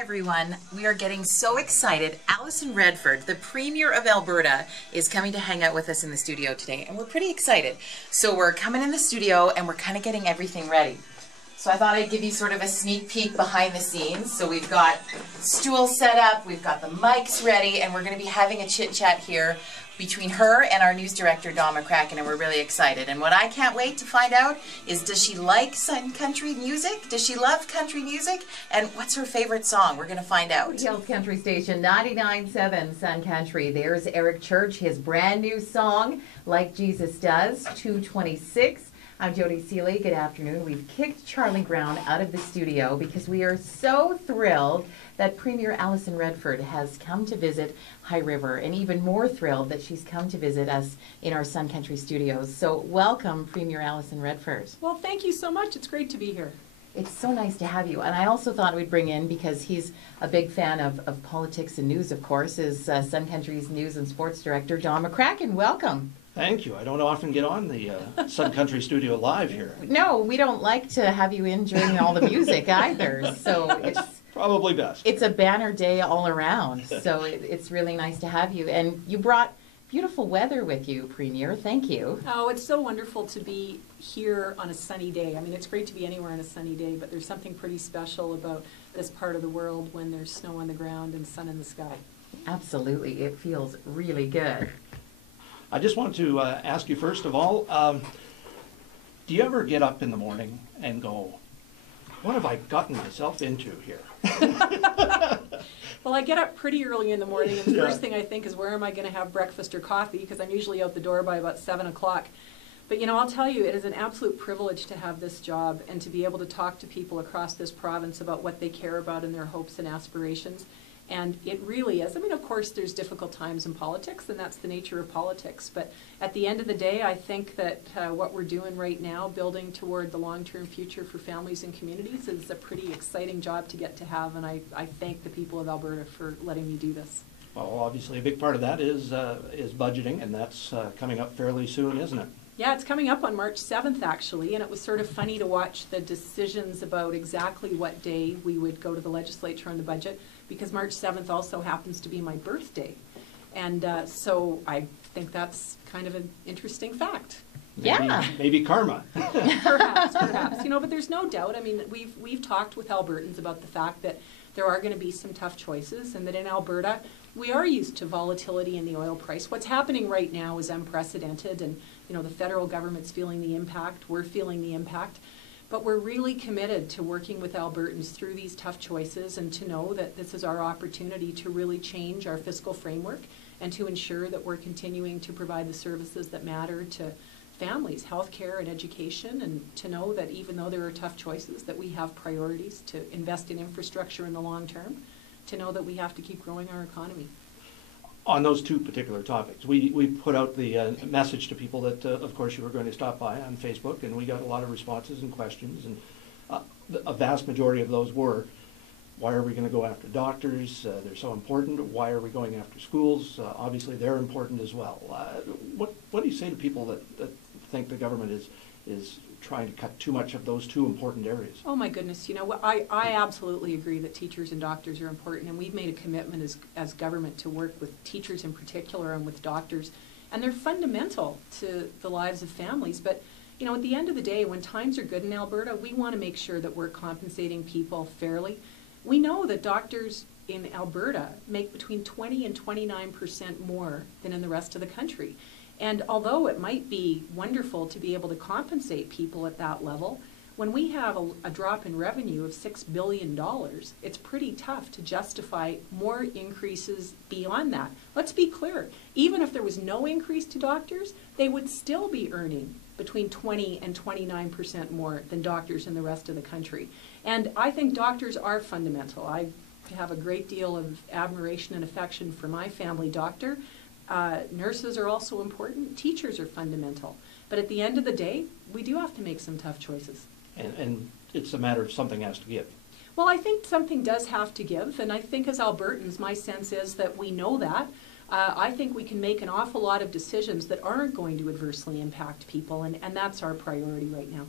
Hi everyone, we are getting so excited. Alison Redford, the Premier of Alberta, is coming to hang out with us in the studio today, and we're pretty excited. So we're coming in the studio and we're kind of getting everything ready. So I thought I'd give you sort of a sneak peek behind the scenes. So we've got stools set up, we've got the mics ready, and we're going to be having a chit chat here between her and our news director, Don McCracken, and we're really excited. And what I can't wait to find out is, does she like country music? Does she love country music? And what's her favorite song? We're going to find out. Hills Country Station 99.7 Sun Country. There's Eric Church, his brand new song, Like Jesus Does, 226. I'm Jody Seeley. Good afternoon. We've kicked Charlie Brown out of the studio because we are so thrilled that Premier Alison Redford has come to visit High River, and even more thrilled that she's come to visit us in our Sun Country studios. So welcome, Premier Alison Redford. Well, thank you so much. It's great to be here. It's so nice to have you. And I also thought we'd bring in, because he's a big fan of politics and news, of course, is Sun Country's news and sports director, Don McCracken. Welcome. Thank you. I don't often get on the Sun Country studio live here. No, we don't like to have you in during all the music either. So it's probably best. It's a banner day all around. So it's really nice to have you. And you brought beautiful weather with you, Premier. Thank you. Oh, it's so wonderful to be here on a sunny day. I mean, it's great to be anywhere on a sunny day, but there's something pretty special about this part of the world when there's snow on the ground and sun in the sky. Absolutely. It feels really good. I just want to ask you, first of all, do you ever get up in the morning and go, what have I gotten myself into here? Well, I get up pretty early in the morning, and the first thing I think is, where am I going to have breakfast or coffee? Because I'm usually out the door by about 7 o'clock. But, you know, I'll tell you, it is an absolute privilege to have this job and to be able to talk to people across this province about what they care about and their hopes and aspirations. And it really is. I mean, of course, there's difficult times in politics, and that's the nature of politics. But at the end of the day, I think that what we're doing right now, building toward the long-term future for families and communities, is a pretty exciting job to get to have. And I thank the people of Alberta for letting me do this. Well, obviously, a big part of that is budgeting, and that's coming up fairly soon, isn't it? Yeah, it's coming up on March 7th, actually, and it was sort of funny to watch the decisions about exactly what day we would go to the legislature on the budget, because March 7th also happens to be my birthday. And so I think that's kind of an interesting fact. Maybe karma. Perhaps. You know, but there's no doubt. I mean, we've talked with Albertans about the fact that there are going to be some tough choices, and that in Alberta, we are used to volatility in the oil price. What's happening right now is unprecedented, and you know, the federal government's feeling the impact, we're feeling the impact, but we're really committed to working with Albertans through these tough choices, and to know that this is our opportunity to really change our fiscal framework and to ensure that we're continuing to provide the services that matter to families, healthcare and education, and to know that even though there are tough choices, that we have priorities to invest in infrastructure in the long term, to know that we have to keep growing our economy. On those two particular topics, we put out the message to people that, of course, you were going to stop by on Facebook, and we got a lot of responses and questions, and a vast majority of those were, why are we going to go after doctors? They're so important. Why are we going after schools? Obviously, they're important as well. What do you say to people that think the government is trying to cut too much of those two important areas? Oh my goodness, you know, I absolutely agree that teachers and doctors are important, and we've made a commitment as government to work with teachers in particular and with doctors, and they're fundamental to the lives of families. But you know, at the end of the day, when times are good in Alberta, we want to make sure that we're compensating people fairly. We know that doctors in Alberta make between 20 and 29% more than in the rest of the country. And although it might be wonderful to be able to compensate people at that level, when we have a drop in revenue of $6 billion, it's pretty tough to justify more increases beyond that. Let's be clear, even if there was no increase to doctors, they would still be earning between 20 and 29% more than doctors in the rest of the country. And I think doctors are fundamental. I have a great deal of admiration and affection for my family doctor. Nurses are also important. Teachers are fundamental. But at the end of the day, we do have to make some tough choices. And it's a matter of something has to give. Well, I think something does have to give, and I think as Albertans, my sense is that we know that. I think we can make an awful lot of decisions that aren't going to adversely impact people, and that's our priority right now.